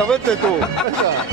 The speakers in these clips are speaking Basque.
Venga, vete tú. Venga.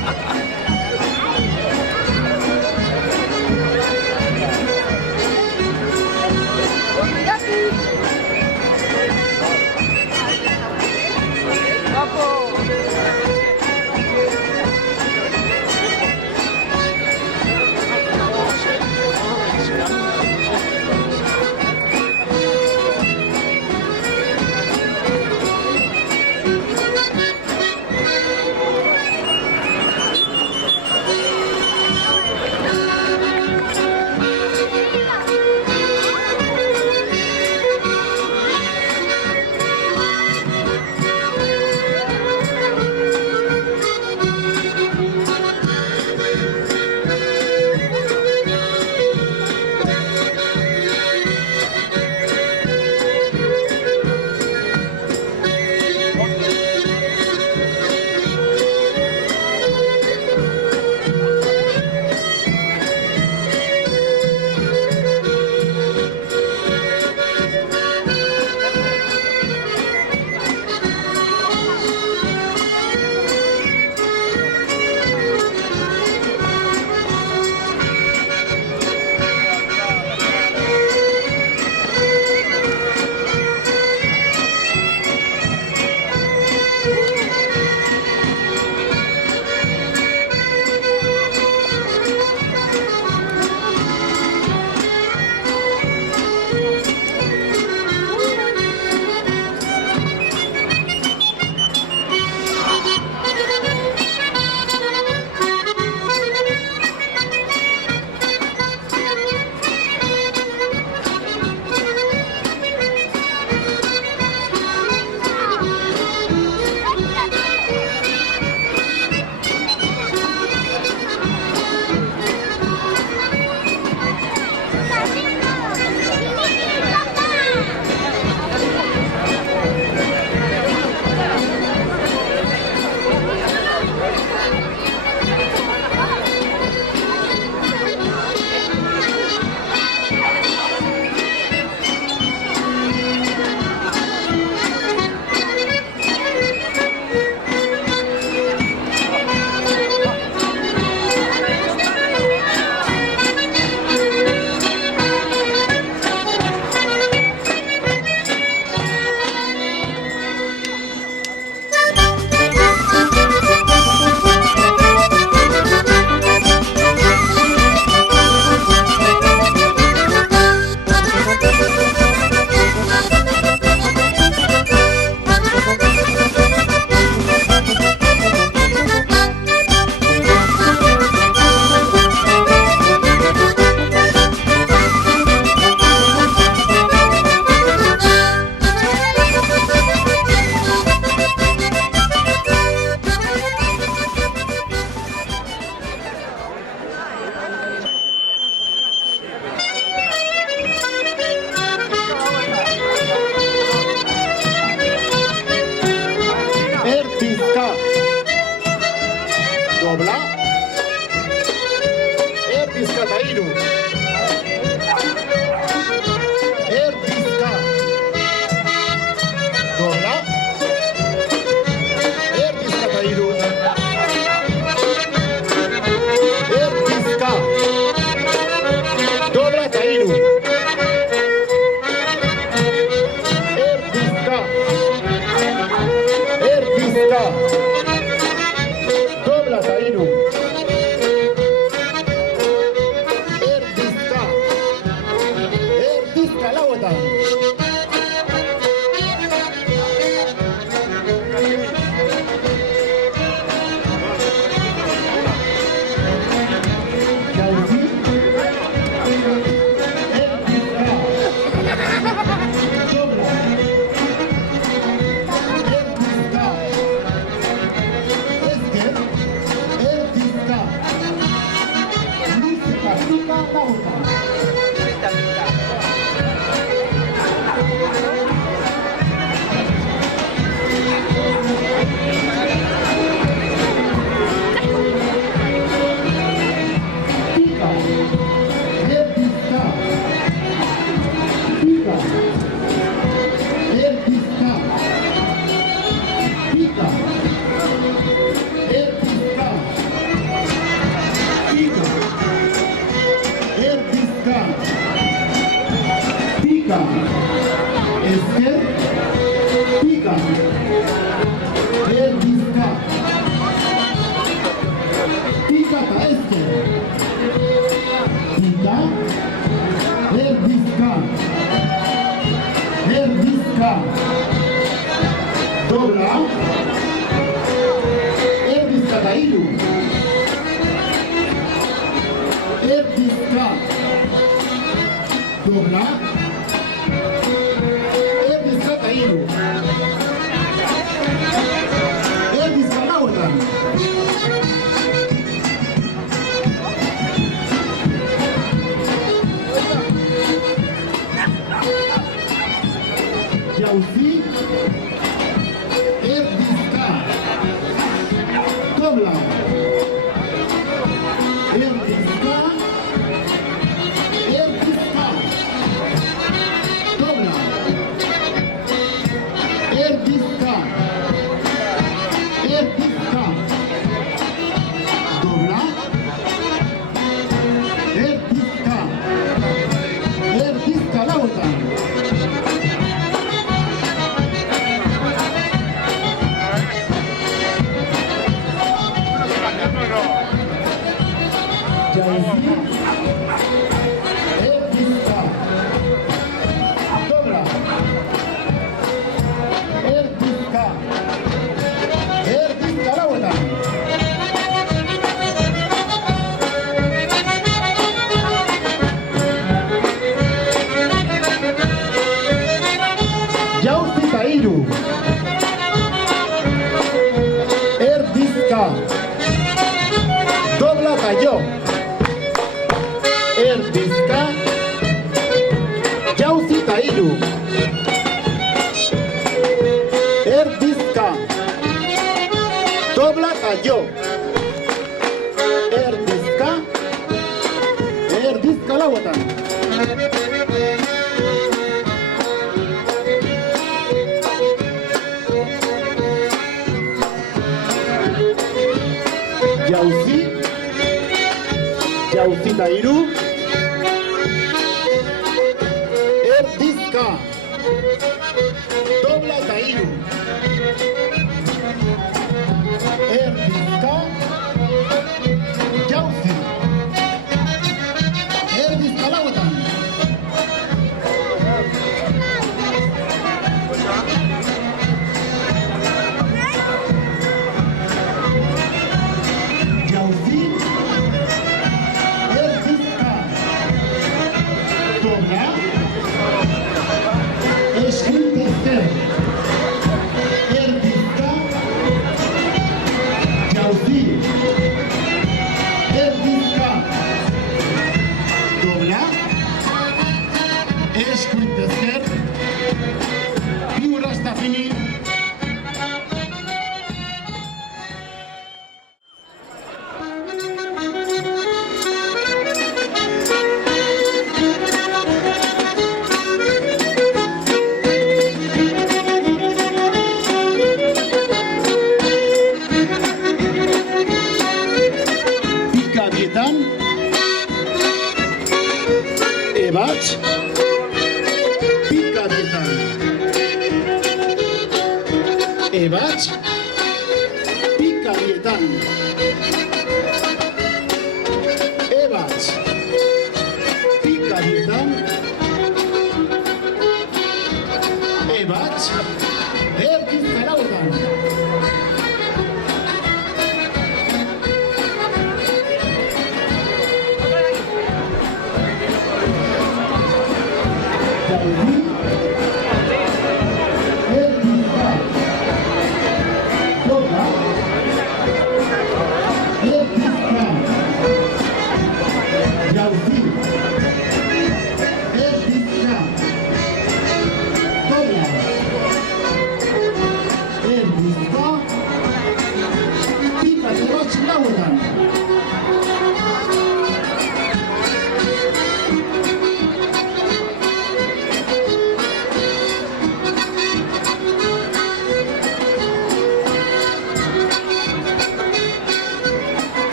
Dobla. Erdizka eta hiru. Erdizka. Dobla. Erdizka eta hiru. Erdizka. Dobla eta hiru. Erdizka. Erdizka. Dobla eta hiru. Erdizka. Erdizka lauetan. Jauzi. Erdizka. Dobla. Erdizka. Ezker. Erdizka. Luzeka, pika, pauta. Pika. Erdizka. Pika. Erdizka. Pika. Pica. Ezker. Pica. Erdizka. Pica eta ezker. Pica. Erdizka. Erdizka. Dobla. Erdizka eta hiru. Erdizka. Dobla. Erdizka eta hiru. Erdizka lauetan. Jauzi. Erdizka. Dobla. Erdizka. Erdizka. Dobla. Erdizka. Erdizka. Dobla. Erdizka. Erdizka lauetan. Jauzi. Erdizka. Dobra. Erdizka. Erdizka lauetan. Jauzi eta hiru. Erdizka. Dobla eta jo. Erdizka. Jauzi eta hiru. Erdizka. Dobla eta jo. Erdizka. Erdizka lauetan. Jauzi. Jauzi eta hiru. Erdizka. Dobla eta hiru. Erdizka. Jauzi. Erdizka lauetan. Jauzi. Erdizka. Dobla. Eskuin ezker. Erdizka. Jauzi. Erdizka. Dobla. Eskuin ezker. Bi urrasta fini. Pikadietan. Ebatz. Pikadietan. Ebatz. Pikadietan. Ebatz. Pikadietan. Ebatz. Erdizka lauetan. Jauzi. Erdizka. Dobla. Erdizka. Jauzi. Erdizka. Dobla. Erdizka. Pika zerotz lauetan.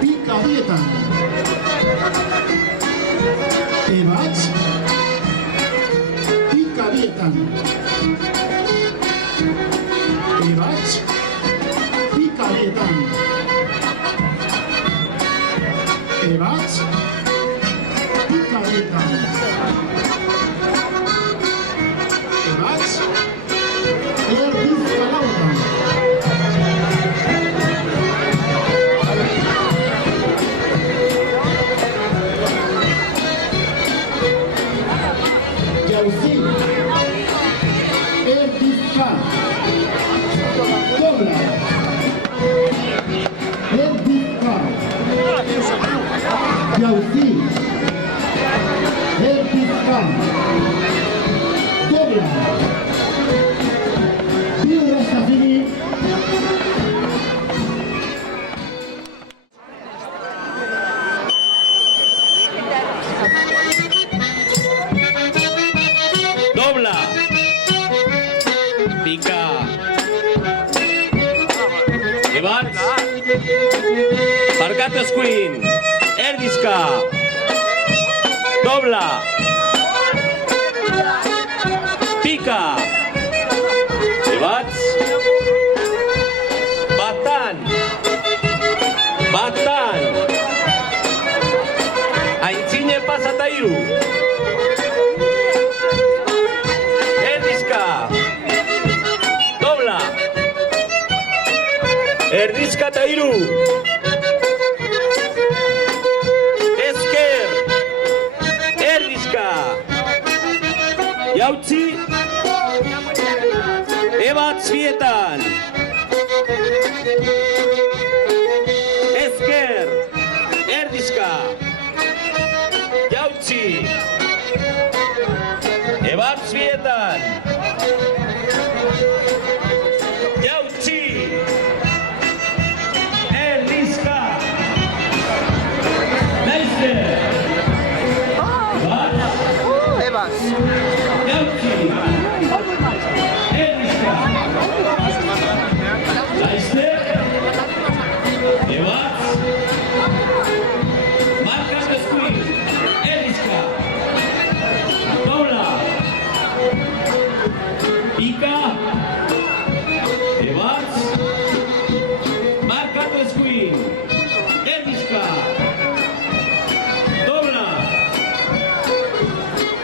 Pikadietan. Ebatz. lauetan. Ebats, pika bietan. Ebats, pika bietan. Ebats, erdizka lauetan. Jauzi, erdizka, dobla, erdizka, jauzi, erdizka, dobla, biurra zazini. Dobla, pica, ebats, barkatu eskuin, erdizka, dobla, pica, ebats, batan, aintzine pasata iru. Erdizka eta iru. Ezker. Erdizka. Jautzi. Ebatz bietan. Ezker. Erdizka. Jautzi. Ebatz bietan. Jautzi. Ebas.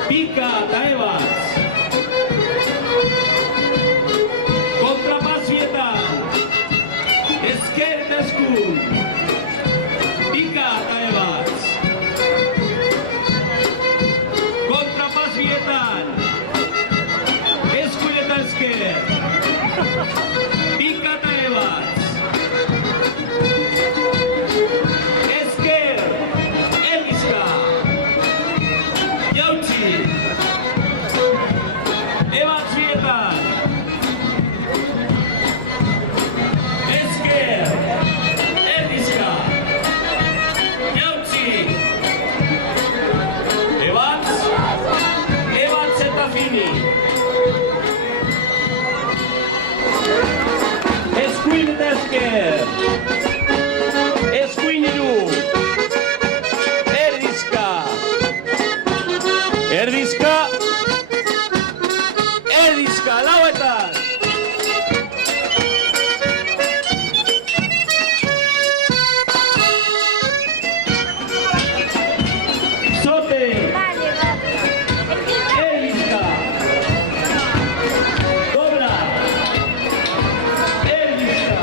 Pica, Taebas. Kontrapaz bietan. Ezker eta eskuin. Pica, Taebas. Kontrapaz bietan. Eskuin eta ezker. Pica, Taebas. Ezker. Erdizka. Jautzi. Ebatz bietan. Ezker. Erdizka. Jautzi. Ebatz eta fini. Eskuin eta ezker. Eskuin iru. Erdizka. Erdizka. Erdizka, lauetan. Zote. Erdizka. Dobla. Erdizka.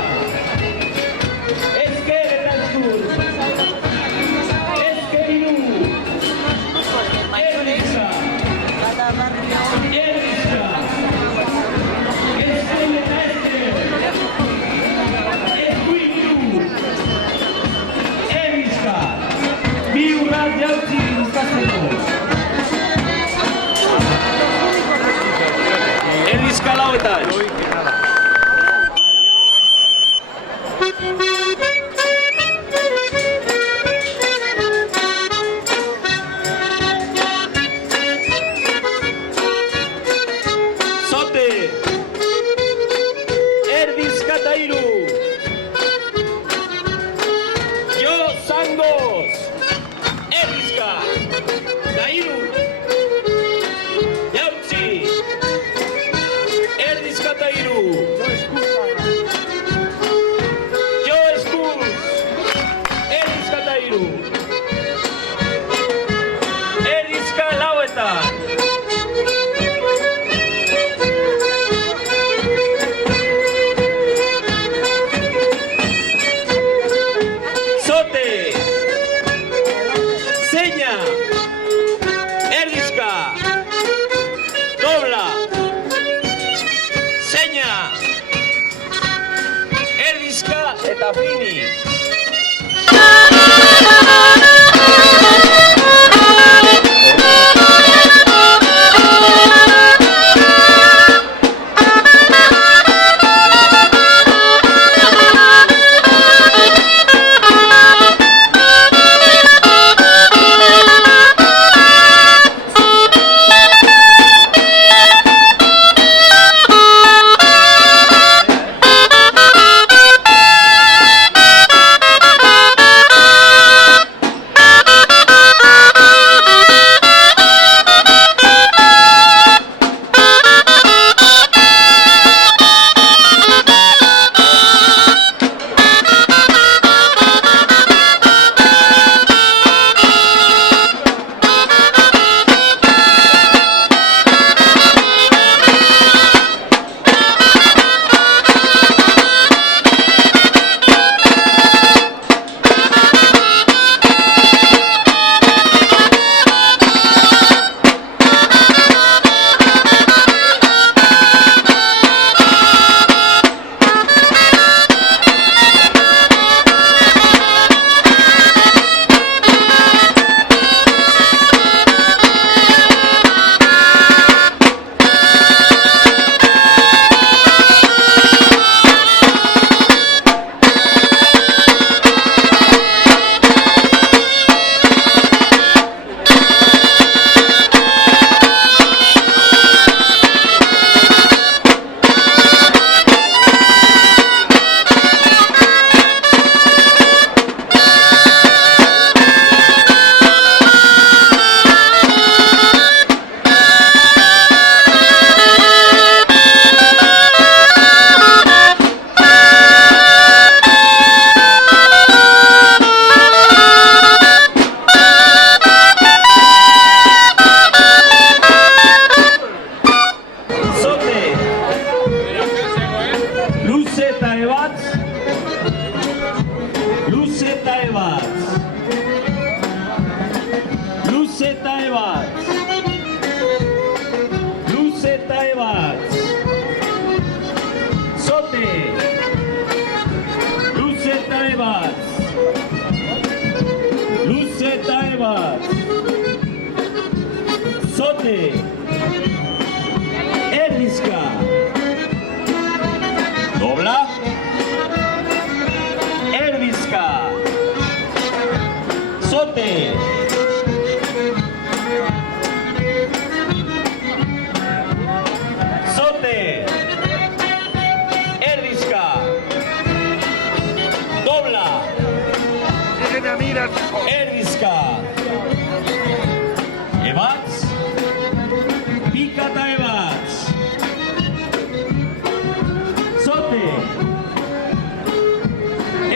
Ezker eta eskur. Ezker iru. Erdizka. ebatz. Luze eta ebatz. Zote. Luze eta ebatz. Luze eta ebatz. Zote. Erdizka. Dobla. Erdizka. Zote. Zote. Erdizka. Dobla. Erdizka. Ebatz. Pika eta ebatz. Zote.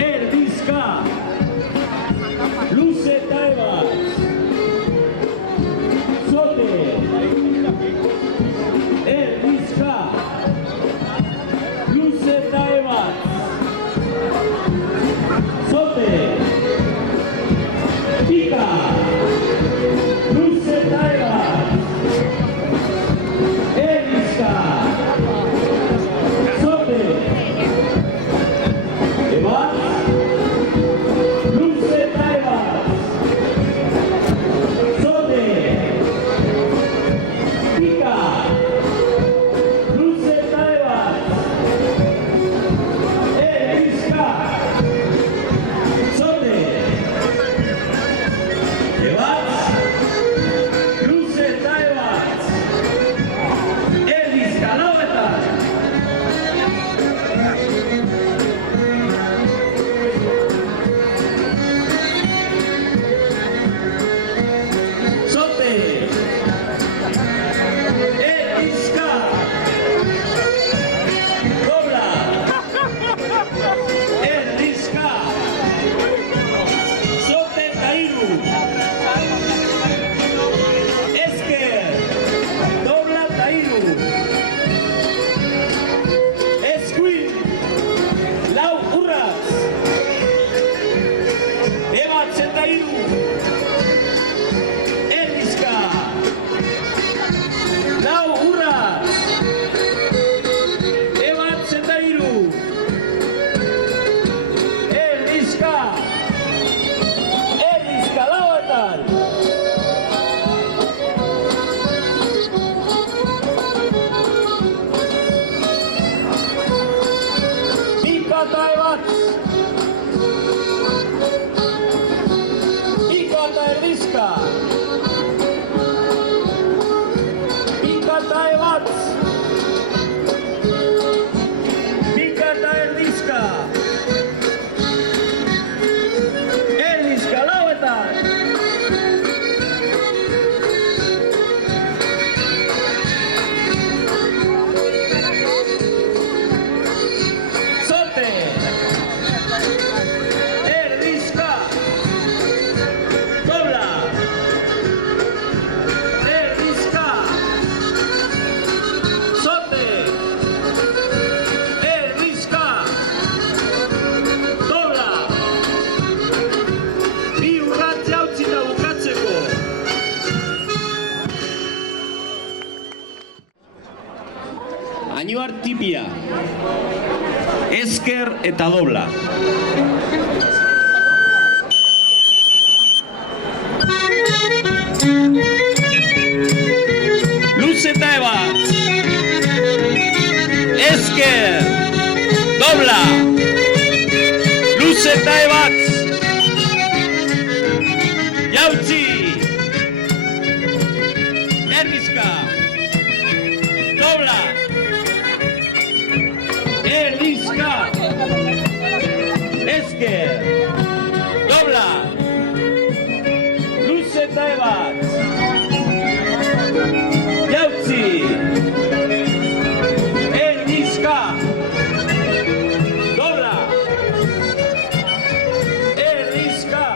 Erdizka. Luze eta ebatz. Zote. Erdizka. Luze eta ebatz. Zote. Pika. Luze eta ebatz. Erdizka. Zote. Ebatz. Luze eta ebatz. Zote. Pika. Luze eta ebatz. Erdizka. Zote. Ebatz. Luze eta ebatz. Erdizka. Lauetan. Zote. Erdizka. Dobla. Erdizka. Zote eta hiru. Ezker. Dobla eta hiru. Eskuin. Lau urratz. Ebatz eta hiru. Erdizka. Lau urratz. Ebatz eta hiru. Erdizka. Erdizka lauetan. Pika eta ebatz. Pika eta erdizka. Pika eta ebatz. Pika eta erdizka. Erdizka lauetan. Zote. Erdizka. Dobla. Erdizka. Zote. Erdizka. Dobla. Bi urratz jautzi eta bukatzeko. Añoar tipia. Ezker eta dobla. Luze eta ebatz. Ezker. Dobla. Luze eta ebatz. Jautzi. Erdizka. Dobla. Erdizka. Ezker. Dobla. Luze eta ebatz. Jautzi. Erdizka. Dobla. Erdizka.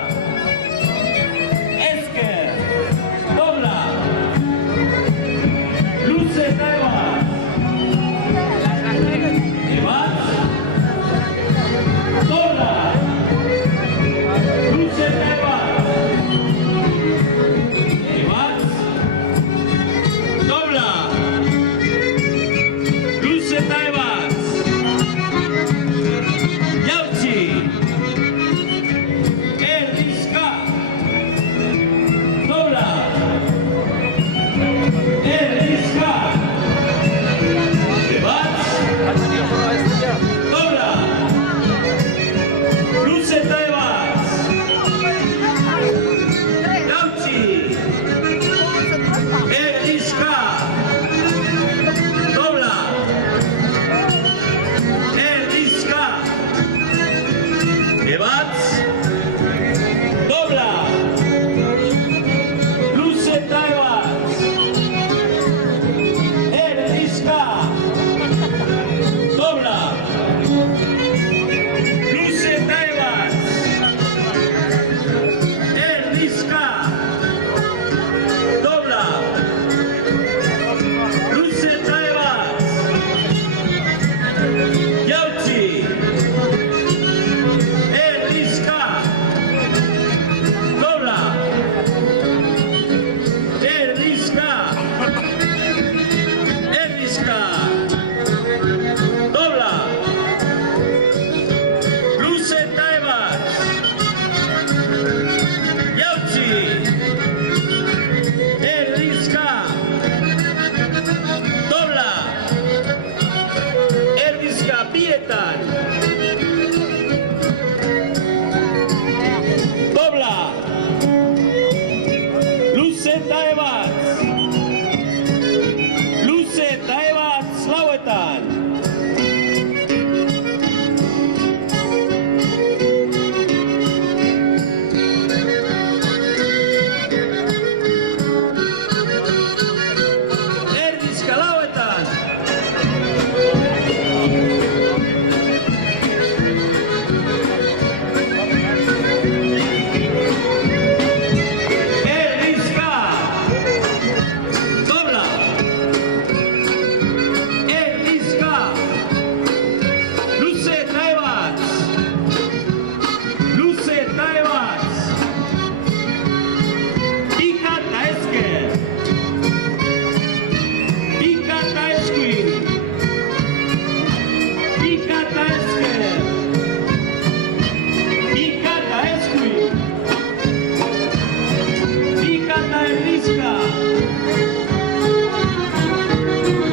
ebatz. Luze eta ebatz lauetan. Erdizka lauetan. Erdizka. Dobla. Erdizka. Luze eta ebatz. Luze eta ebatz. Pika eta ezker. Pika eta eskuin. Pika eta ezker. Pika eta eskuin. Pika eta erdizka.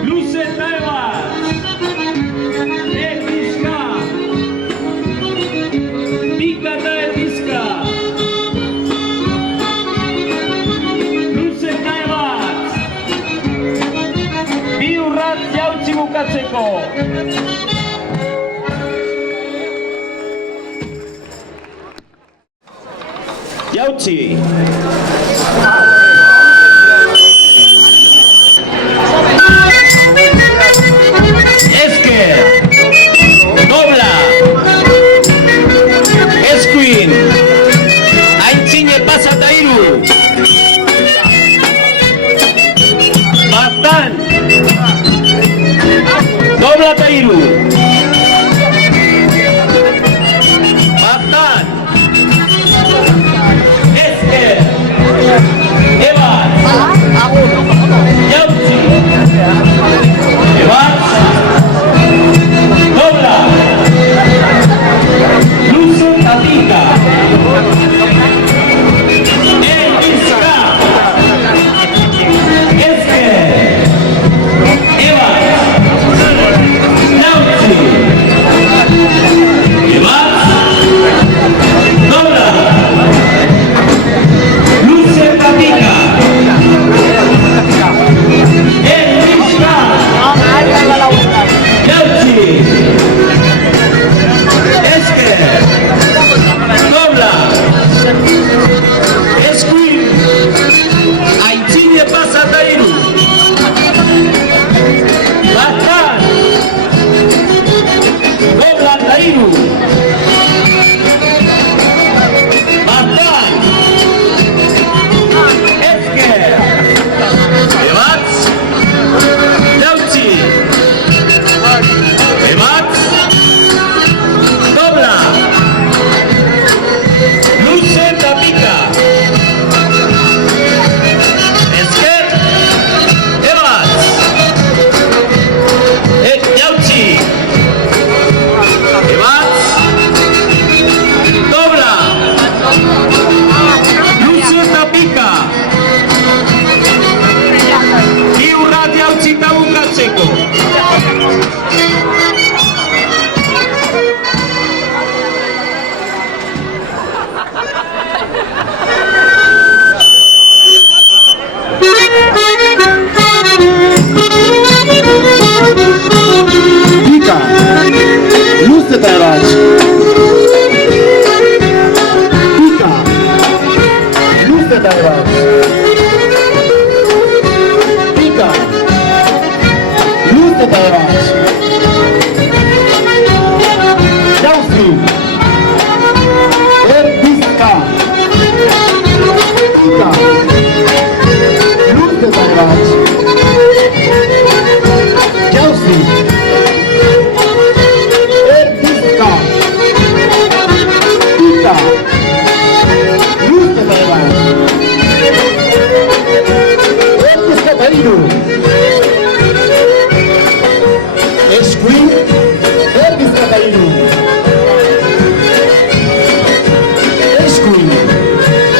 Luze eta ebatz. Erdizka. Pika eta erdizka. Luze eta ebatz. Bi urratz jautzi bukatzeko. Jautzi. Ezker. Dobla. Eskuin. Aintzine pasa eta hiru. Batan. Dobla eta hiru. Batan. Ezker. Ebatz. Jautzi. Ebatz. Dobla. Luze eta pika. Erdizka. Ezker. Ebatz. Jautzi. Ebatz. Dobla. Luze eta pika. Erdizka. Jautzi. Ezker. Dobla. Eskuin. Aintzine pasa eta hiru. Batan. Dobla eta hiru. Batan. Ezker. Ebatz. Jautzi. Ebatz. Dobla. Luze eta pika. Ezker. Ebatz. Jautzi. Ebatz. Dobla. Luze eta pika. Bi urrat jautzi eta bukatzeko. Pika. Luze eta ebatz. Pika. Luze eta ebatz. Pika. Luze eta ebatz. Jautzi. Erdizka. Pika. Luze eta ebatz. Jautzi. Erdizka. Pika. Luze eta ebatz. Erdizka eta hiru. Eskuin. Erdizka eta hiru. Eskuin.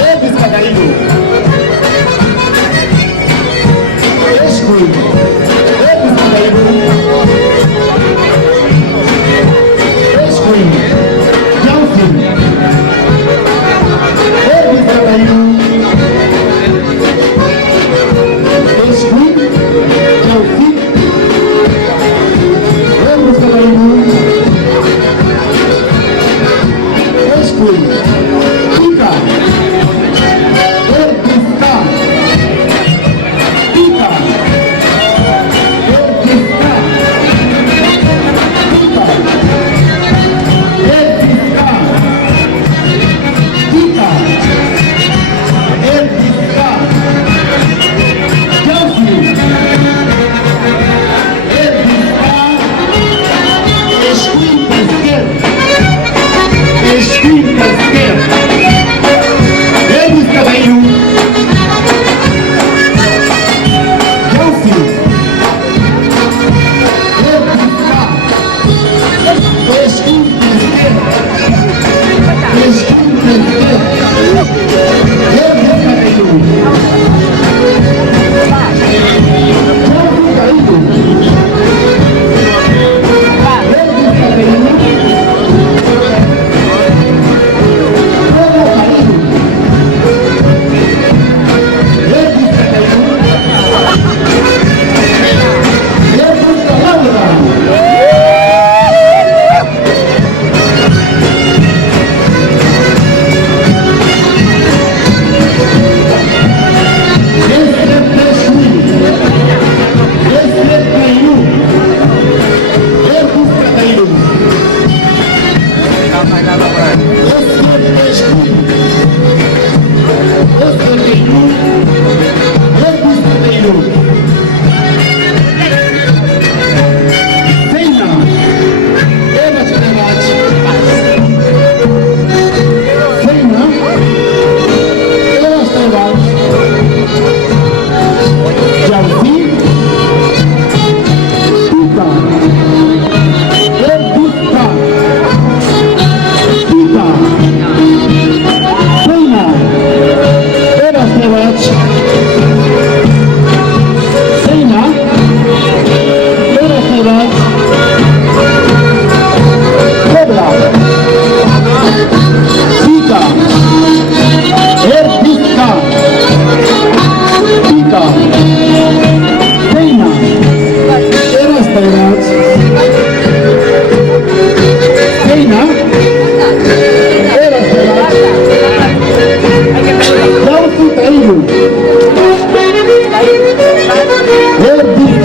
Erdizka eta hiru. Eskuin. Erdizka eta hiru. Eskuin. Jautzi. Erdizka eta hiru.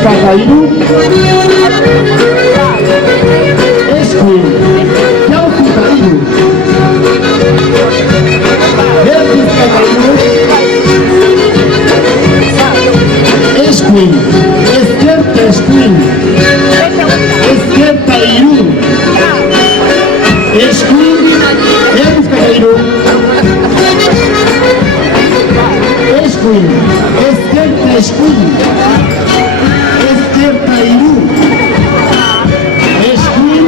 Bizkairu, eskuin, jauzi eta hiru. Bizkairu, eskuin, ezkerta eskuin, ezkerta hiru. Eskuin, Bizkairu, eskuin, ezkerta eskuin. Ezkerta hiru. Eskuin,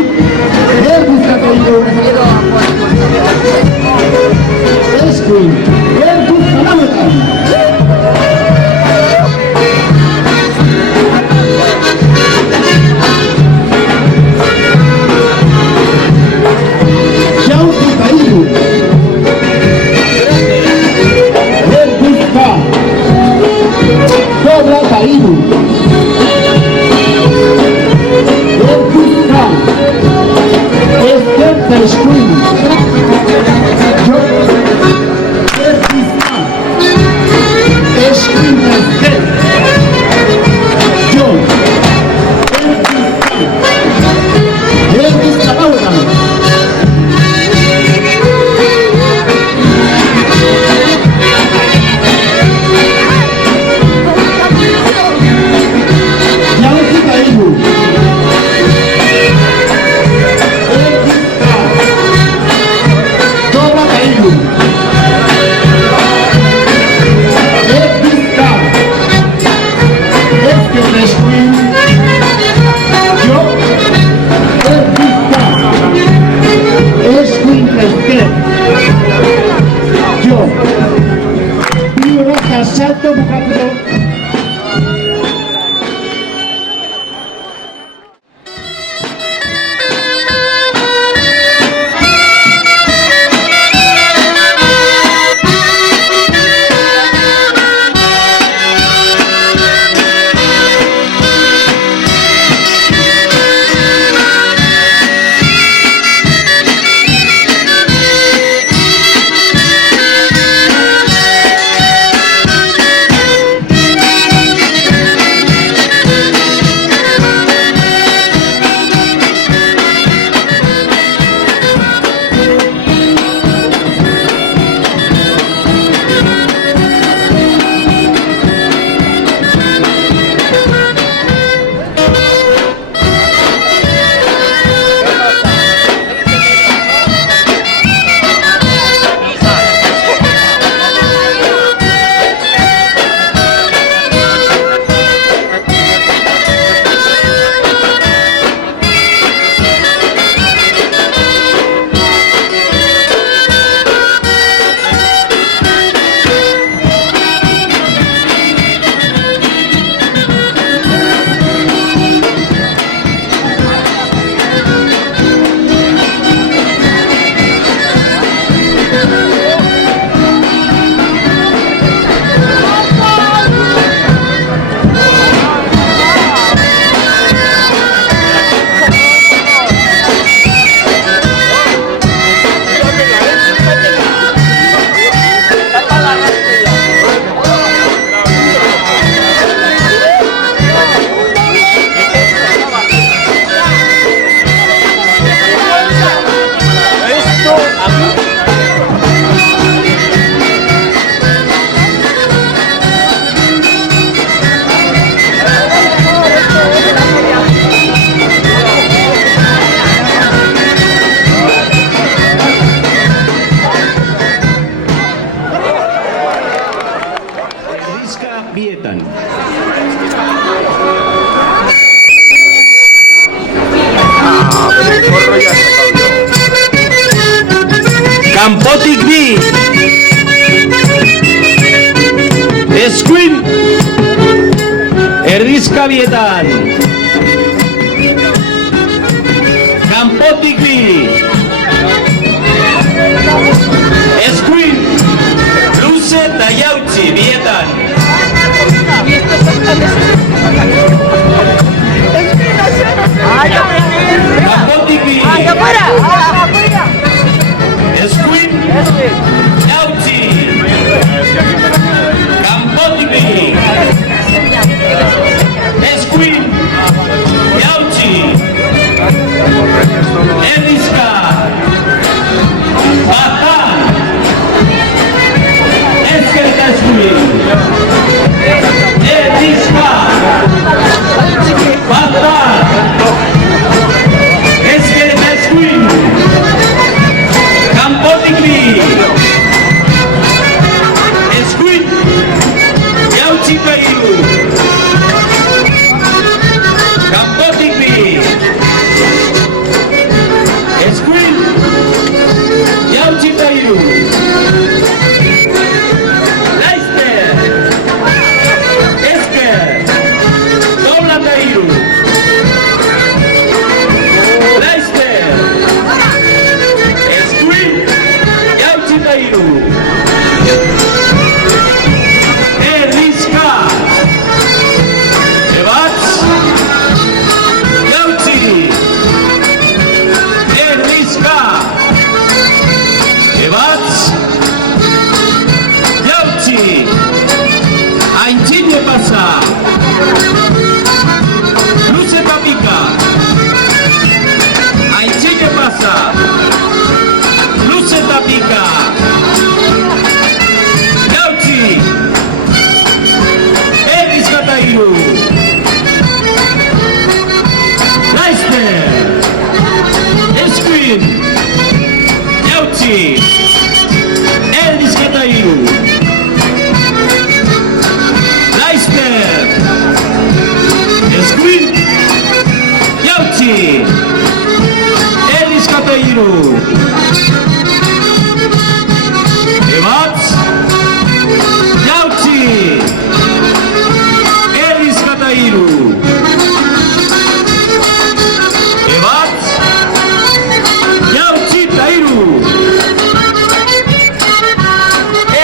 Bizkairu. Eskuin, lauetan. Jauzi eta hiru. Bizka. Dobra eta hiru. Bizka. Ezkerta eskuin. Bizka. Eskuin ezker. Jo. Bizka lauetan. Jauzi eta hiru. Dobra eta hiru. Bizka. Ezkerta eskuin. Jo. Bizka. Eskuin ezker. Jo. Bi horreta salto bukatuko. bietan. Kanpotik bi eskuin erdizka bietan. Kanpotik bi eskuin luze eta jautzi bietan. Kanpotik bi eskuin jautzi. Kanpotik bi eskuin pasa. Luce Tapica. Aintzine pasa. Luce Tapica. Yautzi. Erdizkata hiru. Laizter. Eskuin. Yautzi. Erdizkata hiru. Laizter. Eskuin. Yautzi. Erdizkata hiru. Ebatz. Yautzi. Erdizkata hiru. Ebatz. Yautzi eta hiru.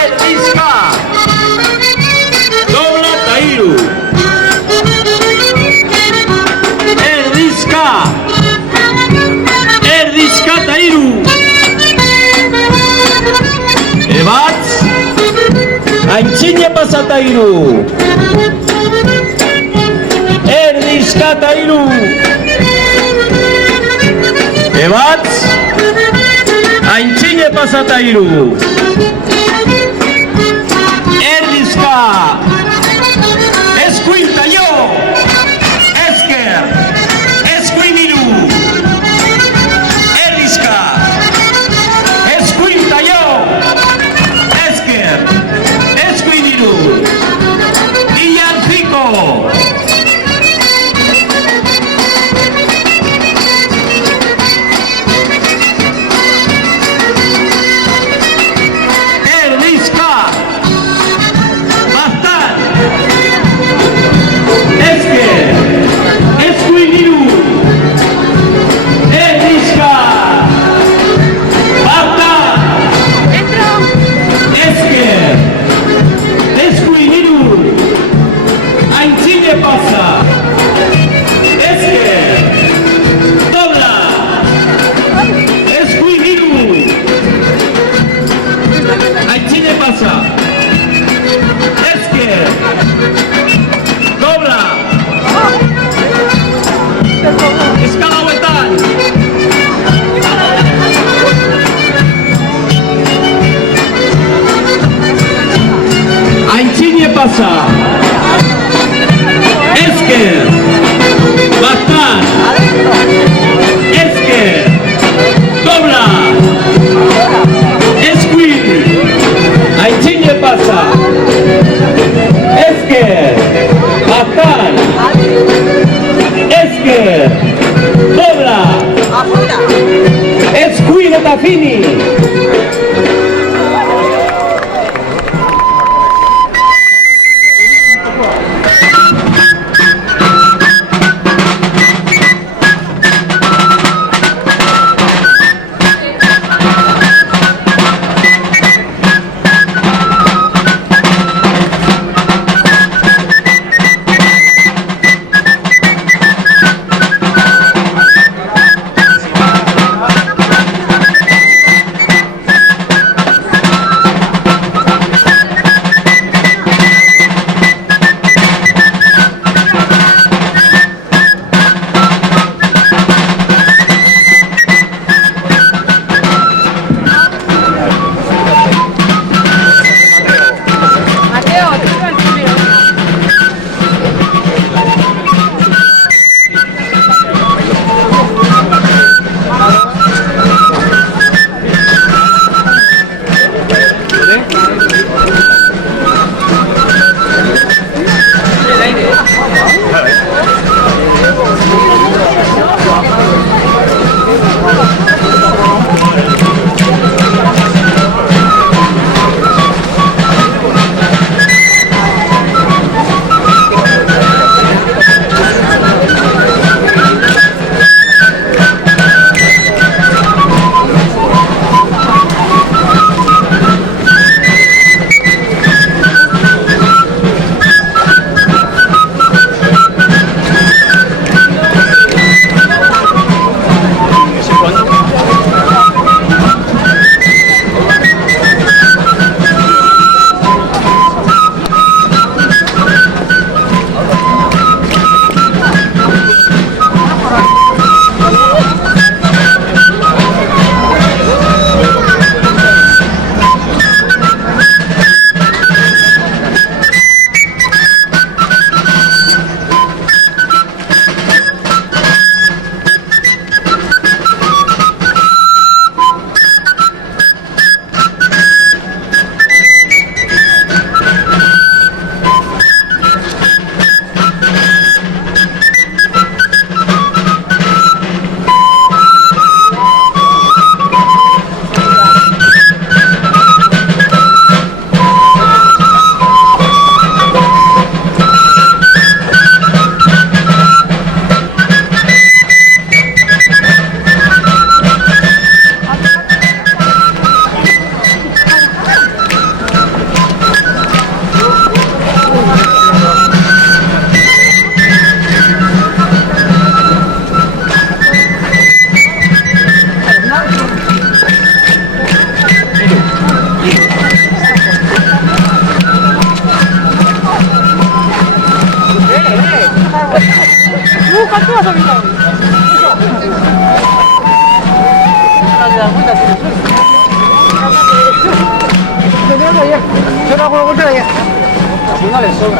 Erdizka. Dobla eta hiru. Erdizka. Erdizka eta hiru. Ebatz. Aintzine pasa eta hiru. Erdizka eta hiru. Ebatz. Aintzine pasa eta hiru. Erdizka. Eskuin eta jo. Ezker. Eskuin hiru. Erdizka. Eskuin eta jo. Ezker. Eskuin hiru. Ilarfiko. Erdizka. Bastan. Ezker. Eskuin hiru. Erdizka. Bastan. Ezker. Eskuin hiru. Aintzine pasa. Ezker. Dobla. Eskuin hiru. Aintzine pasa. Ezker. Dobla. Eskala hauetan. Aintzine pasa. Ezker. Bastan. Ezker. Dobla. Eskuin. Aintzine pasa. Ezker. Bastan. Ezker. Dobla. Eskuin eta fini. 같이 와서 그냥. 전화번호 올 때가 전화를 했어.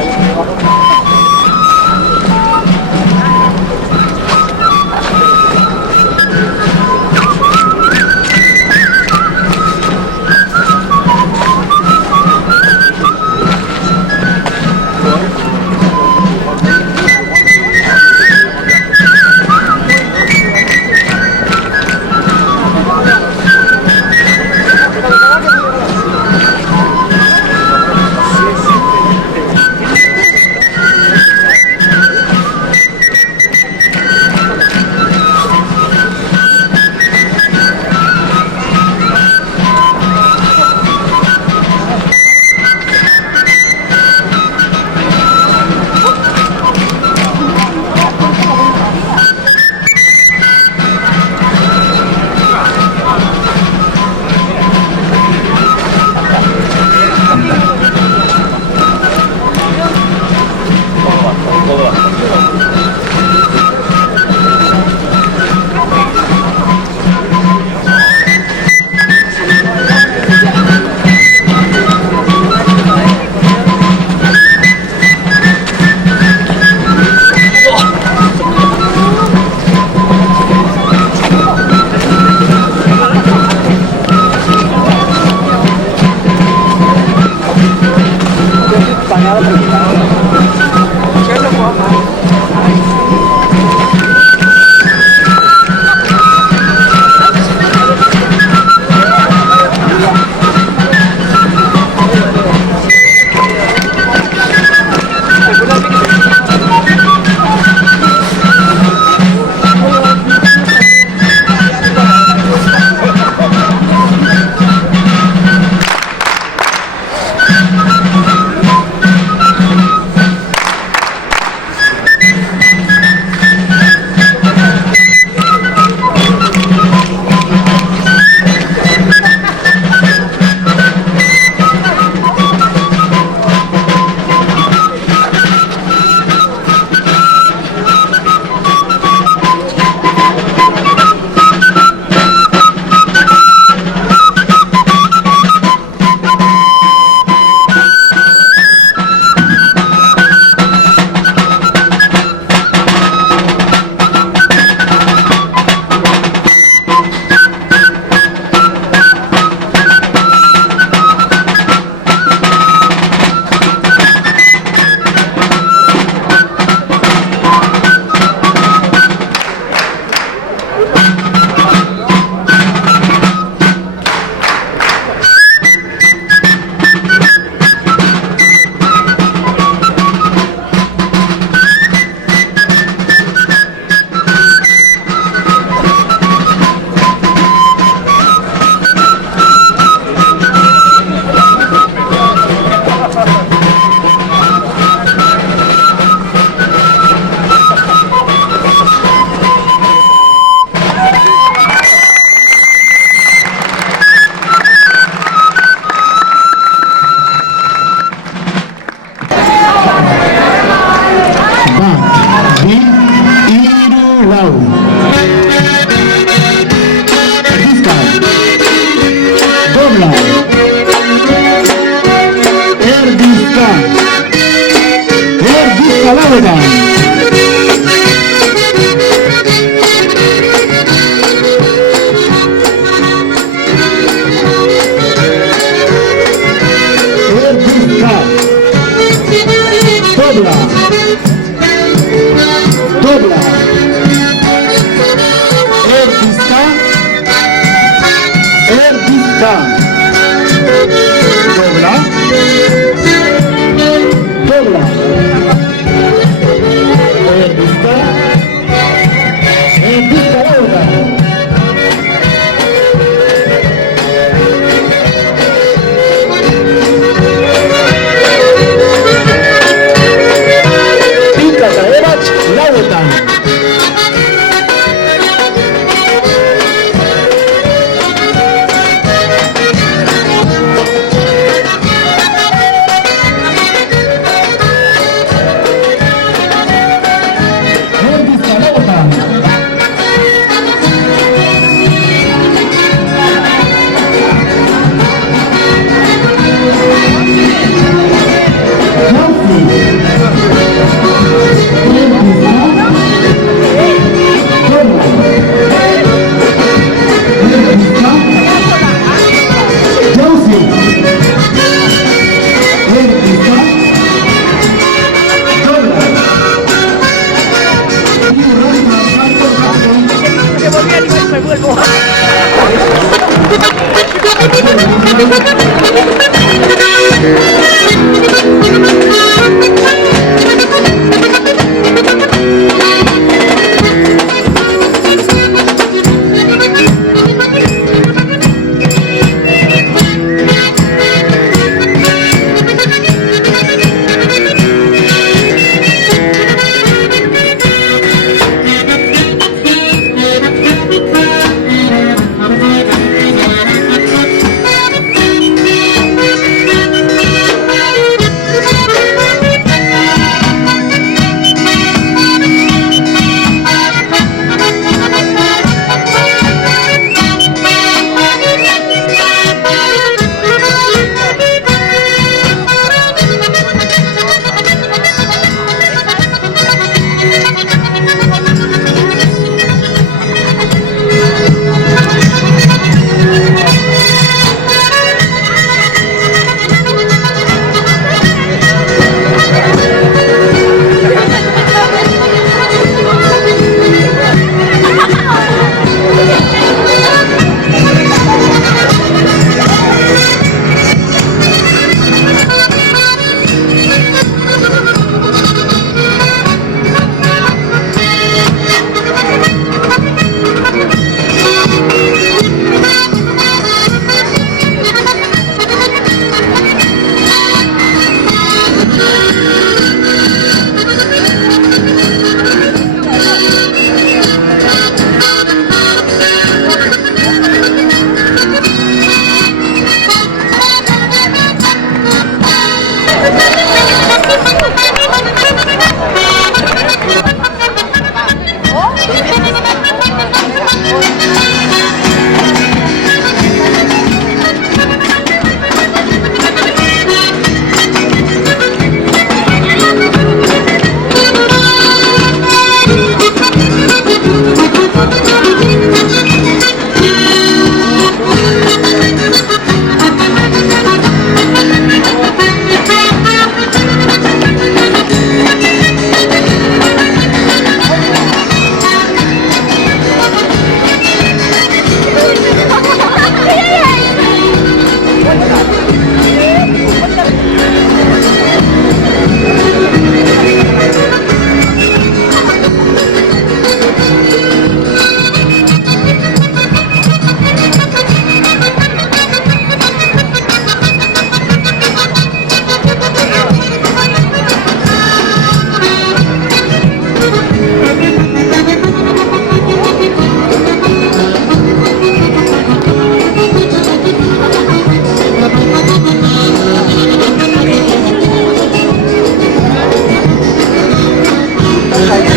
Ahí.